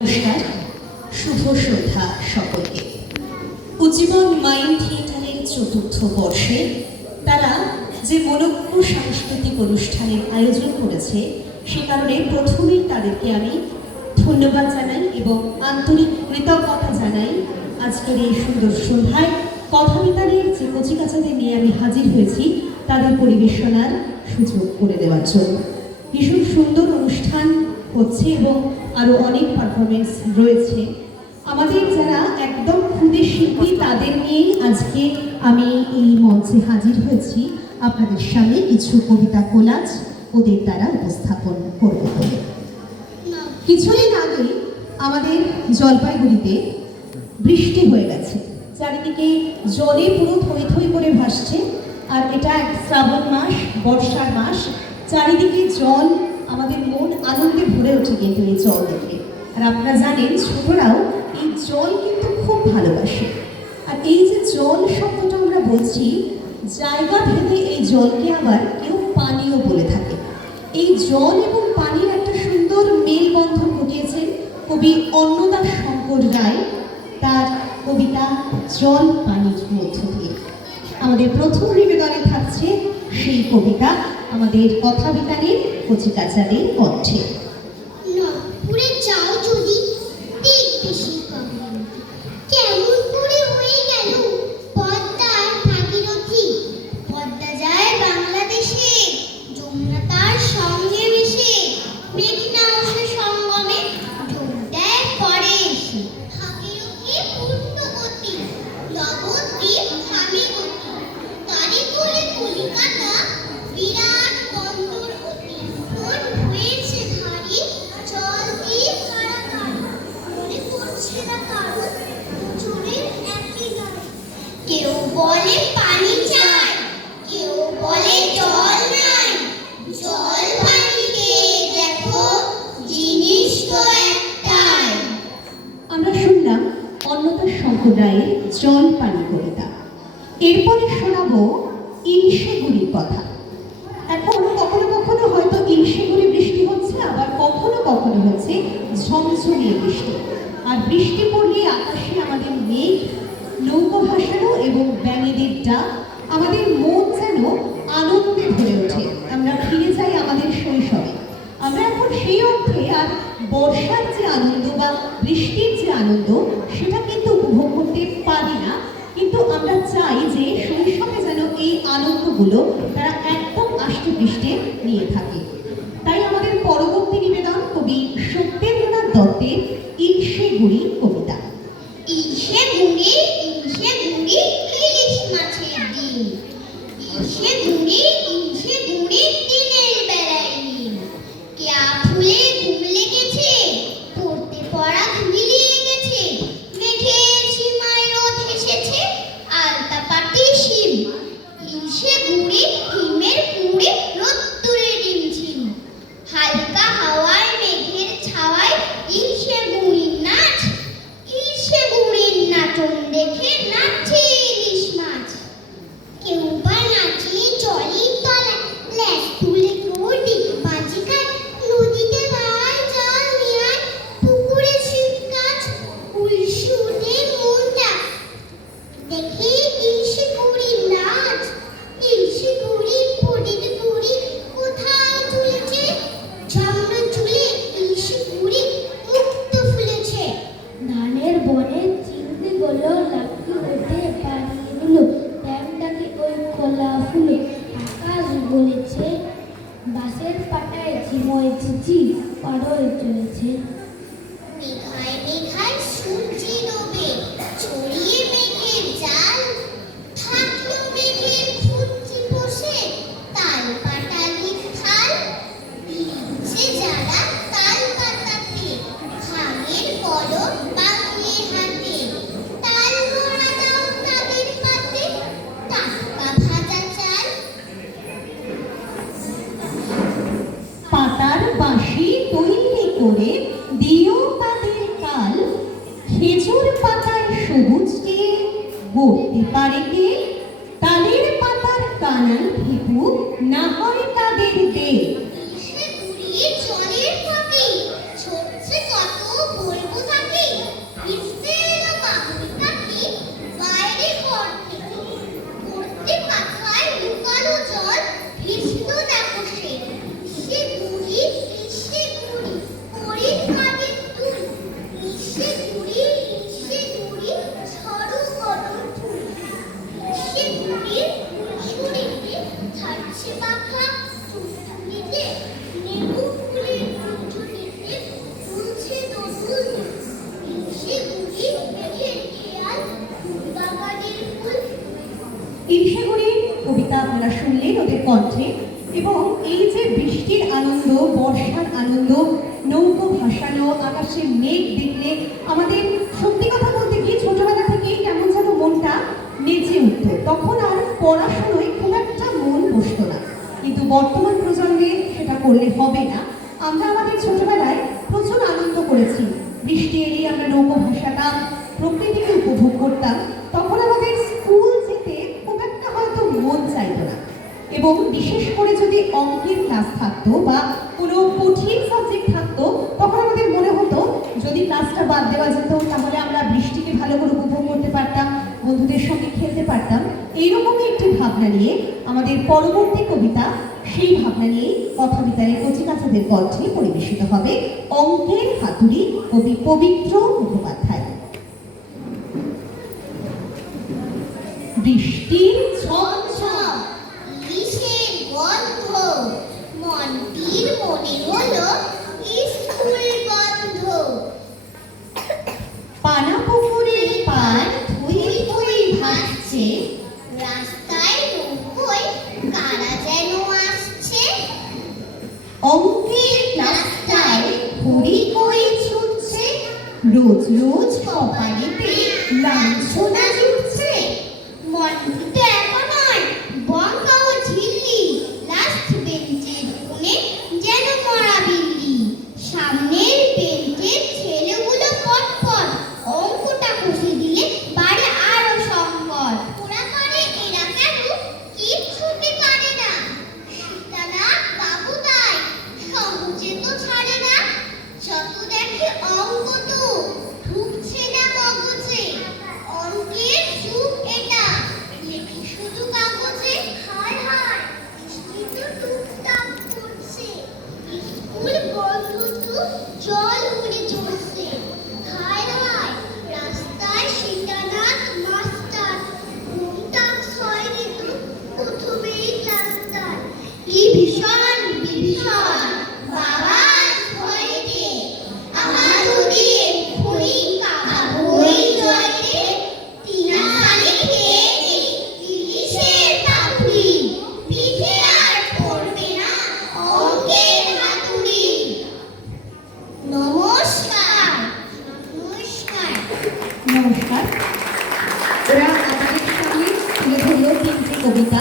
নমস্কার, শুভ সন্ধ্যা সকলকে। উজ্জীবন মাইন্ড থিয়েটারের চতুর্থ বর্ষে তারা যে মনোজ্ঞ সাংস্কৃতিক অনুষ্ঠানের আয়োজন করেছে, সে কারণে প্রথমেই তাদেরকে আমি ধন্যবাদ জানাই এবং আন্তরিক কৃতজ্ঞতা জানাই। আজকের এই সুন্দর সন্ধ্যায় কথাবিতানের যে কচিকাচাদের নিয়ে আমি হাজির হয়েছি, তাদের পরিবেশনার সুযোগ করে দেওয়ার জন্য। ভীষণ সুন্দর অনুষ্ঠান হচ্ছে এবং আরও অনেক পারফরমেন্স রয়েছে। আমাদের যারা একদম ক্ষুদে শিল্পী, তাদের নিয়েই আজকে আমি এই মঞ্চে হাজির হয়েছি আপনাদের সামনে কিছু কবিতা কোলাজ ওদের দ্বারা উপস্থাপন করব বলে। কিছুদিন আগে আমাদের জলপাইগুড়িতে বৃষ্টি হয়ে গেছে, চারিদিকে জলে পুরো থই থই করে ভাসছে। আর এটা এক শ্রাবণ মাস, বর্ষার মাস, চারিদিকে জল, আমাদের মন আনন্দে ভরে ওঠে কিন্তু এই জল দেখে। আর আপনারা জানেন, ছোটরাও এই জল কিন্তু খুব ভালোবাসে। আর এই যে জল শব্দটা আমরা বলছি, জায়গা ভেদে এই জলকে আবার কেউ পানীয় বলে থাকে। এই জল এবং পানির একটা সুন্দর মেলবন্ধন ঘটিয়েছেন কবি অন্নদাস শঙ্কর রায় তার কবিতা জল পানির মধ্য দিয়ে। আমাদের প্রথম নিবেদনে থাকছে সেই কবিতা আমাদের কথাবিতানের কচিকাচাদের কণ্ঠে। নপুরে যাও যদি দেখবে সেই কমল কেমন করে হয়ে গেল পদ্মার ভাগীরথী। পদ্মা যায় বাংলাদেশে, যমুনা তার সঙ্গে মিশে, মেঘনা ওঠে সঙ্গমে, যোগ দেয় পরে এসে। ভাগীরথী পূর্ণবতী, নবদ্বীপ স্বামীবতী, তারি কোলে কলিকাতা, বিরাট বন্দর অতি। মন হয়েছে ভারী, জল দিয়ে কারাগার, মনে পড়ছে না কারণ দুজনের একই গান। কেউ বলে পানি চাই, কেউ বলে জল নাই। জল পানিকে দেখো, জিনিস তো একটাই। আমরা শুনলাম অন্নদাস শঙ্কর রায়ের জল পানি কবিতা। এরপরে শোনাবো ইলশেগুড়ির কথা। এখন কখনো কখনো হয়তো ইলশেগুড়ি বৃষ্টি হচ্ছে, আবার কখনো কখনো হচ্ছে ঝমঝমিয়ে বৃষ্টি। আর বৃষ্টি পড়লে আকাশে আমাদের মেঘ, নৌকো ভাসানো এবং ব্যাঙেদের ডাক, আমাদের মন যেন আনন্দে ভরে ওঠে। আমরা ফিরে যাই আমাদের শৈশবে। আমরা এখন সেই অর্থে আর বর্ষার যে আনন্দ বা বৃষ্টির যে আনন্দ, সেটা কিন্তু উপভোগ করতে পারি না। কিন্তু আমরা চাই যে শৈশবে যেন এই আনন্দগুলো তারা একদম আষ্টে পৃষ্ঠে নিয়ে থাকে। তাই আমাদের পরবর্তী নিবেদন কবি সত্যেন্দ্রনাথ দত্তের ইলশেগুড়ি কবিতা। ইলশেগুড়ি, ইলশেগুড়ি, ইলিশ মাছের ডিম। ইলশেগুড়ি, ইলশেগুড়ি, দিনের বেলায় ডিম। কেয়া ফুলে ঘুম লেগেছে, পড়তে পড়া ঘুমিয়ে গেছে, মেঘের সীমায় রোদ এসেছে, আলতা পাটি শিম। ইলশেগুড়ি, হিমের কুড়ে, রোদ্দুরে ডিমঝিম। হালকা হাওয়ায় মেঘের ছাওয়ায় ইলশেগুড়ির নাচ। ইলশেগুড়ির নাচন দেখে নাচছে ইলিশ মাছ। কেউ বা নাচে জলের তলায়, ল্যাস তুলে কেউ ডিগবাজি খায়। নদীতে ভাই জল নিয়ে আয়, পুকুরে ছিপ গাছ, উল্সে উঠে মন ডাক। দেখে ইলশেগুড়ির নাচ। ইলশেগুড়ি পড়ির গুড়ি কোথায় তুলেছে, ঝামড়া চুলে ইলশেগুড়ি মুক্ত ফুলেছে। ধানের বনে চিংড়ি গুলো লাফি উঠে পালিয়ে দিল, ড্যামটাকে ওই কলা ফুল। আকাশ বলেছে, বাঁশের পাটায় ঝিময় চিচি পাড়ই চলেছে। মেঘায় মেঘায় সূর্যি ডোবে, ছড়িয়ে মেঘের জাল। থাকলো মেঘের খুঁজি বসে, তাল পাটালির থাল। লিখছে যারা তাল পাতাতে, ভাঙের কলম বাঁধিয়ে হাতে। তাল মোড়া দাও তাদের পাতে, টাটকা ভাজা চাল। পাতার বাঁশি তৈরি করে দিও তাদের কাল, খেজুর পাতায় সবুজ দিয়ে গড়তে পারে কে, তালের পাতার কানাল ভিপু না হয় তাদের দে। ইলশেগুড়ির জলের ফাঁকে ছড়ছে কত বলবো আপনারা শুনলেন ওদের কণ্ঠে। এবং এই যে বৃষ্টির আনন্দ, বর্ষার আনন্দ, নৌকো ভাসানো, আকাশে মেঘ দেখলে আমাদের সত্যি কথা বলতে কি ছোটবেলা থেকেই কেমন যেন মনটা নেচে উঠতো। তখন আর পড়াশোনায় খুব একটা মন বসতো না, কিন্তু বর্তমান প্রজন্মে সেটা করলে হবে না। আমরা আমাদের ছোটবেলায় প্রচুর আনন্দ করেছি। বৃষ্টি এলেই আমরা নৌকো ভাসাতাম, প্রকৃতিকে উপভোগ করতাম। তখন আমাদের স্কুল যেতে খুব একটা হয়তো মন চাইতো না, এবং বিশেষ করে যদি অঙ্কের ক্লাস থাকতো বা কোনো কঠিন সাবজেক্ট থাকতো, তখন আমাদের মনে হতো যদি ক্লাসটা বাদ দেওয়া যেত তাহলে আমরা বৃষ্টিকে ভালো করে উপভোগ করতে পারতাম, বন্ধুদের সঙ্গে খেলতে পারতাম। এইরকমই একটি ভাবনা নিয়ে আমাদের পরবর্তী কবিতা, সেই ভাবনা নিয়ে কথাবিতানের কচিকাচাদের কণ্ঠে পরিবেশিত হবে অঙ্কের হাতুড়ি, কবি পবিত্র মুখোপাধ্যায়। বৃষ্টির ঝমঝম ইলিশের গন্ধ, মনটির মনে হলো স্কুল বন্ধ। পানা পুকুরের পাড় থুই থুই ভাসছে, রাস্তায় নৌকোয় কারা যেন আসছে। অঙ্কের ক্লাসটায় ঘুড়ি কই ছুটছে, রোজ রোজ কপালেতে লাঞ্ছনা জুটছে। মনটিতে একা নয়, বঙ্কা ও ঝিল্লি, লাস্ট বেঞ্চের কোণে যেন মরা বিল্লি। সামনের বেঞ্চের ছেলেগুলো পটপট, অঙ্কটা কষে দিলে বাড়ে আরো সংকট। ওরা করে এরা কেন কিচ্ছুটি পারে না, সীতানাথ বাবু তাই সহজে তো ছাড়ে না। যত দেখে অঙ্ক তো ঢুকছে না মগজে, অঙ্কের যুগ এটা, লেখি শুধু কাগজে। হায় হায় কিন্তু টুকটাক করছে, স্কুল বন্ধ তো জল উড়ে চলছে। হায় হায় রাস্তায় সীতানাথ মাস্টার, ঘুমটা ছয় ঋতু প্রথমেই ক্লাসটার। কি ভীষণ বিভীষণ বাবা ভয়েতে, আমার দিয়ে খড়ি কাবই জয়তে। তিনা খালি খেয়ে নি ইলিশের পাতুরি, পিঠে আর পড়বে না অঙ্কের হাতুড়ি। নমস্কার নমস্কার। নমস্কার। ওরা আমাদের সামনে তুলে ধরল তিনটি কবিতা।